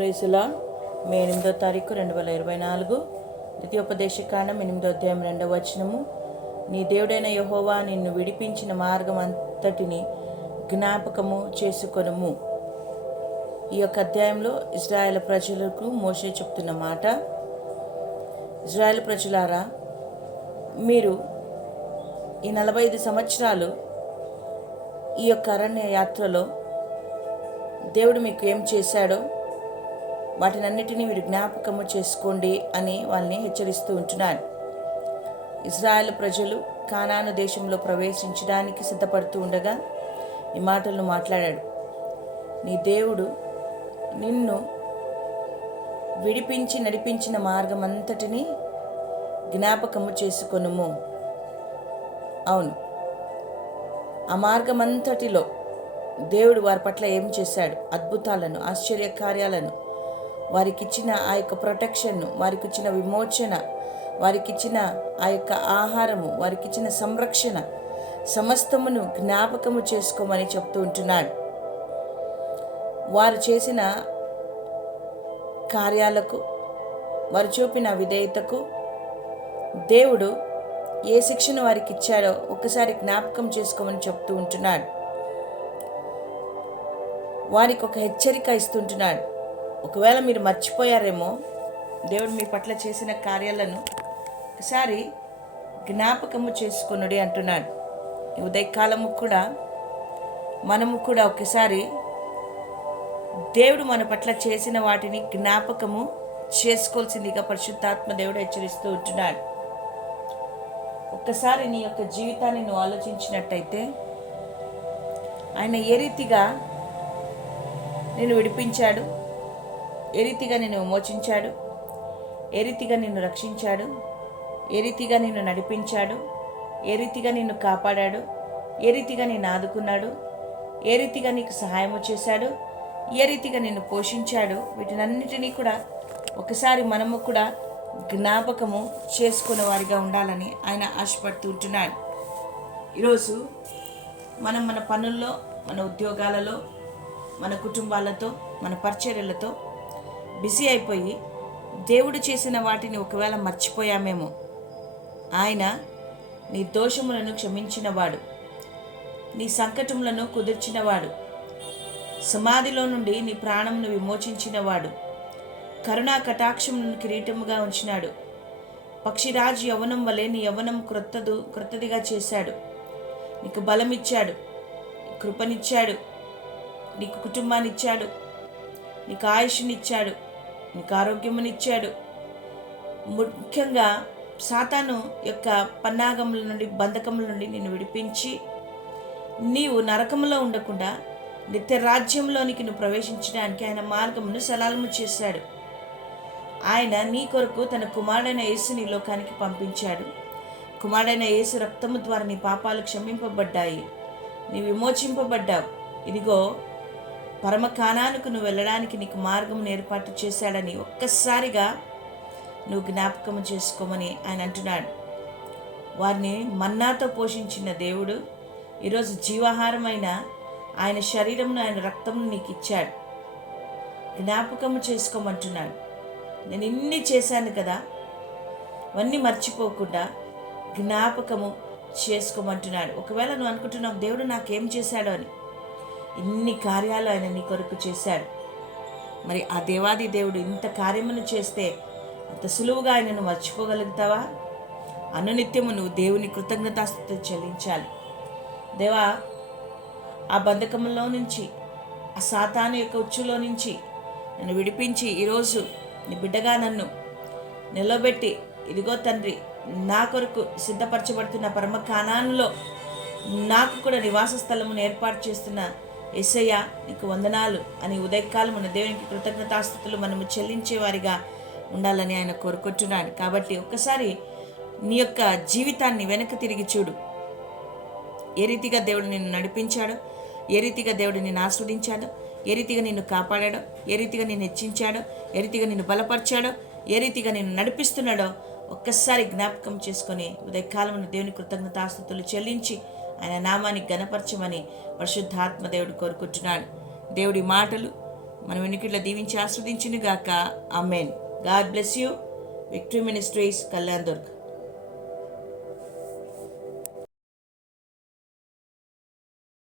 ప్రైసులా మే ఎనిమిదో తారీఖు రెండు వేల ఇరవై నాలుగు. ద్వితీయోపదేశ కాండం ఎనిమిదో అధ్యాయం రెండవ వచనము. నీ దేవుడైన యహోవా నిన్ను విడిపించిన మార్గం అంతటిని జ్ఞాపకము చేసుకొనము. ఈ యొక్క అధ్యాయంలో ఇజ్రాయెల్ ప్రజలకు మోసే చెప్తున్న మాట. ఇజ్రాయెల్ ప్రజలారా మీరు ఈ నలభై ఐదు సంవత్సరాలు ఈ యొక్క అరణ్య యాత్రలో దేవుడు మీకు ఏం చేశాడో వాటినన్నిటినీ మీరు జ్ఞాపకము చేసుకోండి అని వాళ్ళని హెచ్చరిస్తూ ఉంటున్నాను. ఇజ్రాయెల్ ప్రజలు కానాను దేశంలో ప్రవేశించడానికి సిద్ధపడుతూ ఉండగా ఈ మాటలను మాట్లాడాడు. నీ దేవుడు నిన్ను విడిపించి నడిపించిన మార్గం అంతటిని జ్ఞాపకము చేసుకొనుము. అవును. ఆ మార్గమంతటిలో దేవుడు వారి పట్ల ఏం చేశాడు? అద్భుతాలను ఆశ్చర్య కార్యాలను వారికి ఇచ్చిన ఆ యొక్క ప్రొటెక్షన్ను వారికి ఇచ్చిన విమోచన వారికి ఇచ్చిన ఆ యొక్క ఆహారము వారికి ఇచ్చిన సంరక్షణ సమస్తమును జ్ఞాపకము చేసుకోమని చెప్తూ ఉంటున్నాడు. వారు చేసిన కార్యాలకు వారు చూపిన విధేయతకు దేవుడు ఏ శిక్షను వారికి ఇచ్చాడో ఒక్కసారి జ్ఞాపకం చేసుకోమని చెప్తూ ఉంటున్నాడు. వారికి ఒక హెచ్చరిక ఇస్తుంటున్నాడు ఒకవేళ మీరు మర్చిపోయారేమో దేవుడు మీ పట్ల చేసిన కార్యాలను ఒకసారి జ్ఞాపకము చేసుకొనుడి అంటున్నాడు. ఉదయకాలము కూడా మనము కూడా ఒకసారి దేవుడు మన పట్ల చేసిన వాటిని జ్ఞాపకము చేసుకోవాల్సిందిగా పరిశుద్ధాత్మ దేవుడు హెచ్చరిస్తూ ఉంటున్నాడు. ఒక్కసారి నీ యొక్క జీవితాన్ని నువ్వు ఆలోచించినట్టయితే ఆయన ఏ రీతిగా నేను విడిపించాడు? ఏ రీతిగా నిన్ను విమోచించాడు? ఏ రీతిగా నిన్ను రక్షించాడు? ఏ రీతిగా నిన్ను నడిపించాడు? ఏ రీతిగా నిన్ను కాపాడాడు? ఏ రీతిగా నిన్ను ఆదుకున్నాడు? ఏ రీతిగా నీకు సహాయము చేశాడు? ఏ రీతిగా నిన్ను పోషించాడు? వీటినన్నిటినీ కూడా ఒకసారి మనము కూడా జ్ఞాపకము చేసుకునే వారిగా ఉండాలని ఆయన ఆశపడుతూ ఉంటున్నాడు. ఈరోజు మనం మన పనుల్లో మన ఉద్యోగాలలో మన కుటుంబాలతో మన పరిచర్యలతో బిజీ అయిపోయి దేవుడు చేసిన వాటిని ఒకవేళ మర్చిపోయామేమో. ఆయన నీ దోషములను క్షమించినవాడు. నీ సంకటములను కుదిర్చినవాడు. సమాధిలో నుండి నీ ప్రాణమును విమోచించినవాడు. కరుణా కటాక్షములను కిరీటముగా ఉంచినాడు. పక్షిరాజు యవనం వలె నీ యవనం క్రొత్తదు క్రొత్తదిగా చేశాడు. నీకు బలమిచ్చాడు. కృపనిచ్చాడు. నీకు కుటుంబాన్నిచ్చాడు. నీకు ఆయుష్నిచ్చాడు. నీకు ఆరోగ్యమునిచ్చాడు. ముఖ్యంగా సాతాను యొక్క పన్నాగముల నుండి బంధకముల నుండి నిన్ను విడిపించి నీవు నరకములో ఉండకుండా నిత్య రాజ్యంలోనికి నువ్వు ప్రవేశించడానికి ఆయన మార్గమును సలాలము చేశాడు. ఆయన నీ కొరకు తన కుమారుడైన యేసుని లోకానికి పంపించాడు. కుమారుడైన యేసు రక్తము ద్వారా నీ పాపాలు క్షమింపబడ్డాయి. నీ విమోచింపబడ్డావు. ఇదిగో పరమకానానికి నువ్వు వెళ్ళడానికి నీకు మార్గం ఏర్పాటు చేశాడని ఒక్కసారిగా నువ్వు జ్ఞాపకం చేసుకోమని ఆయన అంటున్నాడు. వారిని మన్నాతో పోషించిన దేవుడు ఈరోజు జీవాహారమైన ఆయన శరీరమును ఆయన రక్తమును నీకు ఇచ్చాడు. జ్ఞాపకము చేసుకోమంటున్నాడు. నేను ఇన్ని చేశాను కదా అవన్నీ మర్చిపోకుండా జ్ఞాపకము చేసుకోమంటున్నాడు. ఒకవేళ నువ్వు అనుకుంటున్నావు దేవుడు నాకేం చేశాడో అని. ఇన్ని కార్యాలు ఆయన నీ కొరకు చేశాడు. మరి ఆ దేవాది దేవుడు ఇంత కార్యమును చేస్తే అంత సులువుగా ఆయనను మర్చిపోగలుగుతావా? అనునిత్యము నువ్వు దేవుని కృతజ్ఞతాస్థుతి చెల్లించాలి. దేవా ఆ బంధకంలో నుంచి ఆ సాతాను యొక్క ఉచ్చులో నుంచి నన్ను విడిపించి ఈరోజు నీ బిడ్డగా నన్ను నిలబెట్టి ఇదిగో తండ్రి నా కొరకు సిద్ధపరచబడుతున్న పరమ కానానులో నాకు కూడా నివాస స్థలమును ఏర్పాటు చేస్తున్న ఎస్సయ్య నీకు వందనాలు. అని ఉదయకాలం మన దేవునికి కృతజ్ఞతాస్థుతులు మనము చెల్లించేవారిగా ఉండాలని ఆయన కోరుకుంటున్నాడు. కాబట్టి ఒక్కసారి నీ యొక్క జీవితాన్ని వెనక్కి తిరిగి చూడు. ఏ రీతిగా దేవుడు నిన్ను నడిపించాడు? ఏ రీతిగా దేవుడు నిన్ను ఆస్వాదించాడు? ఏ రీతిగా నిన్ను కాపాడాడో? ఏ రీతిగా నిన్ను హెచ్చించాడో? ఏ రీతిగా నిన్ను బలపరిచాడో? ఏ రీతిగా నిన్ను నడిపిస్తున్నాడో ఒక్కసారి జ్ఞాపకం చేసుకొని ఉదయకాలమున దేవుని కృతజ్ఞతాస్థుతులు చెల్లించి ఆయన నామాన్ని గణపరచమని పరిశుద్ధాత్మ దేవుడు కోరుకుంటున్నాడు. దేవుడి మాటలు మన వెనుకట్లా దీవించి ఆస్వాదించినగాక. Amen God bless you. Victory ministries Kalyandurg.